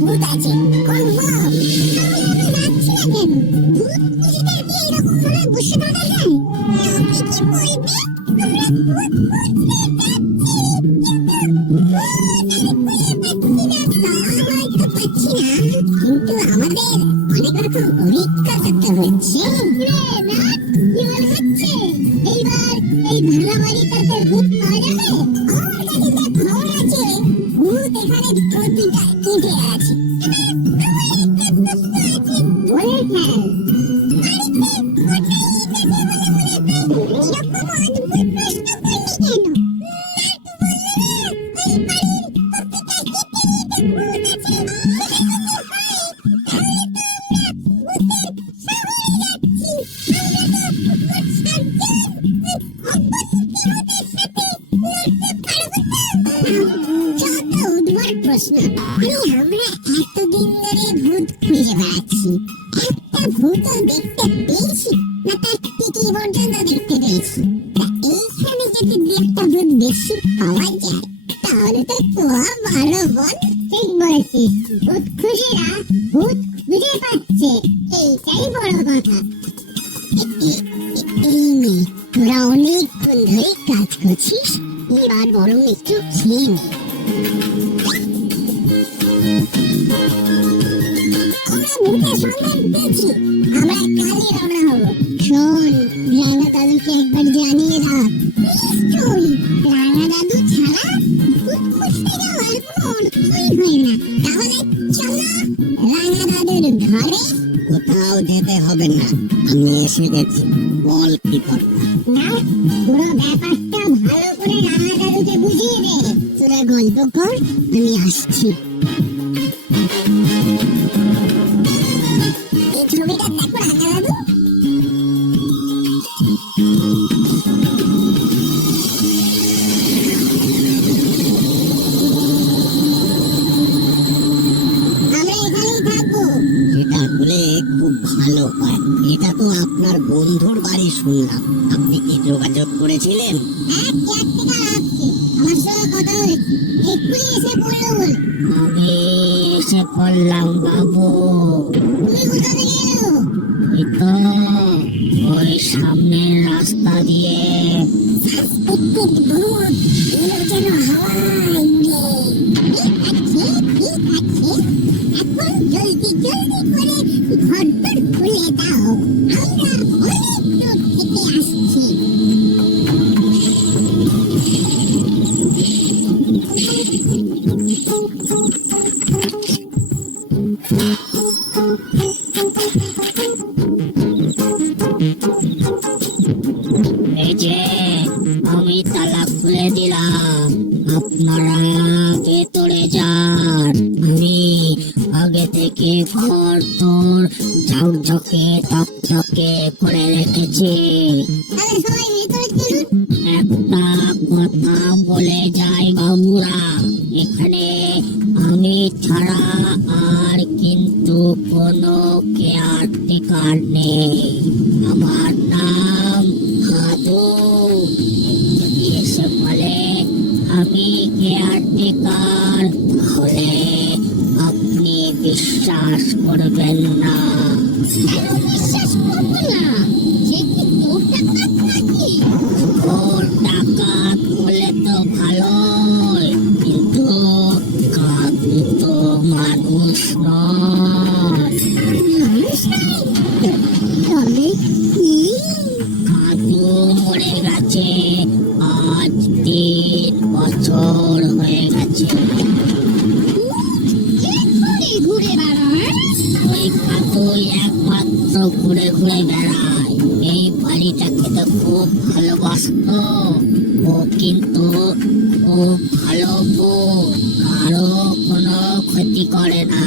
ভূত আছে কনফার্ম। যাচ্ছি না কেন? ভূত খুঁজতে গিয়ে এরকম ভাবে বসে থাকা যায়? লোকে কি বলবে? আমরা ভূত খুঁজতে যাচ্ছি। কিন্তু আমাদের অনেক রকম অভিজ্ঞতা হচ্ছে। এইবার এই ভাঙা বাড়িটাতে ভূত পাওয়া যাবে? আমার কাছে যে খবর আছে ভূত এখানে প্রতিটা কেটে আছে। বলে ফেল। প্রশ্ন আমরা এতদিন ধরে ভূত খুঁজে বেড়াচ্ছি, একটা ভূতও দেখতে পেয়েছি না? তার টিকি পর্যন্ত দেখতে পেয়েছি। এইখানে যদি দু একটা ভূত বেশি পাওয়া যায় তাহলে তো তোয়া ভালো বল। ঠিক বলেছিস, ভূত খুঁজেরা ভূত খুঁজে পাচ্ছে, এইটাই বড় কথা। এই মেয়ে, তোরা অনেকক্ষণ ধরে কাজ করছিস, এবার বরং একটু খেয়ে নে। ভূতের সন্ধান পেয়েছি, আমরা কালই রওনা হবো। শোন, রাঙা দাদুকে একবার জানিয়ে রাখ। নিশ্চয়ই, রাঙা দাদু ছাড়া ভূত খুঁজতে যাওয়ার কোনো অর্থই হয় না। তাহলে চলো রাঙা দাদুর ঘরে। কোথাও যেতে হবে না, আমি এসে গেছি। বল কি করবো? না, পুরো ব্যাপারটা ভালো করে রাঙা দাদুকে বুঝিয়ে দে। তোরা গল্প কর, আমি আসছি। ছবিটা দেখো রাঙা দাদু। আমরা এখানেই থাকবো। এটা হলে খুব ভালো হয়। এটা তো আপনার বন্ধুর বাড়ি শুনলাম, আপনি কি যোগাযোগ করেছিলেন? হ্যাঁ, কেয়ারটেকার আসছে, আমার সঙ্গে কথা হয়েছে, এক্ষুনি এসে পড়লো বলে। আমি এসে পড়লাম বাবু। তুমি কোথা থেকে এলো? এই তো ওই সামনের রাস্তা দিয়ে। সাসপেক্টেড ভূত এলো যেন হাওয়ায় উড়ে। ঠিক আছে, ঠিক আছে, এখন জলদি জলদি করে ঘরদর খুলে দাও, আমরা অনেক দূর থেকে আসছি। এই যে আমি তালা খুলে দিলাম, আপনারা ভেতরে যান। আমি আগে থেকে ঘর তোর ঝকঝকে তকঝকে করে রেখেছি। তাহলে সবাই ভেতরে চলুন। একটা কথা বলে যাই বাবুরা, এখানে আমি ছাড়া আর কিন্তু কোনো কেয়ারটেকার নেই। আমার নাম হাদু। যদি এসে বলে আমি কেয়ারটেকার, তাহলে আপনি বিশ্বাস করবেন না। কেন বিশ্বাস করবো না? সে কি তোর ডাকাত নাকি? ওর ডাকাত হলে তো ভালোই, কিন্তু কাকু তো মানুষ নয়। মানুষ নাই? তবে কি? কাকু মরে গেছে, আজ 3 বছর হয়ে গেছে। ঘুরে বেড়ায়? ওই কাকুই একমাত্র ঘুরে ঘুরে বেড়ায়। এই বাড়িটাকে তো খুব ভালোবাসতো ও, কিন্তু খুব ভালো বউ, কারো কোনো ক্ষতি করে না।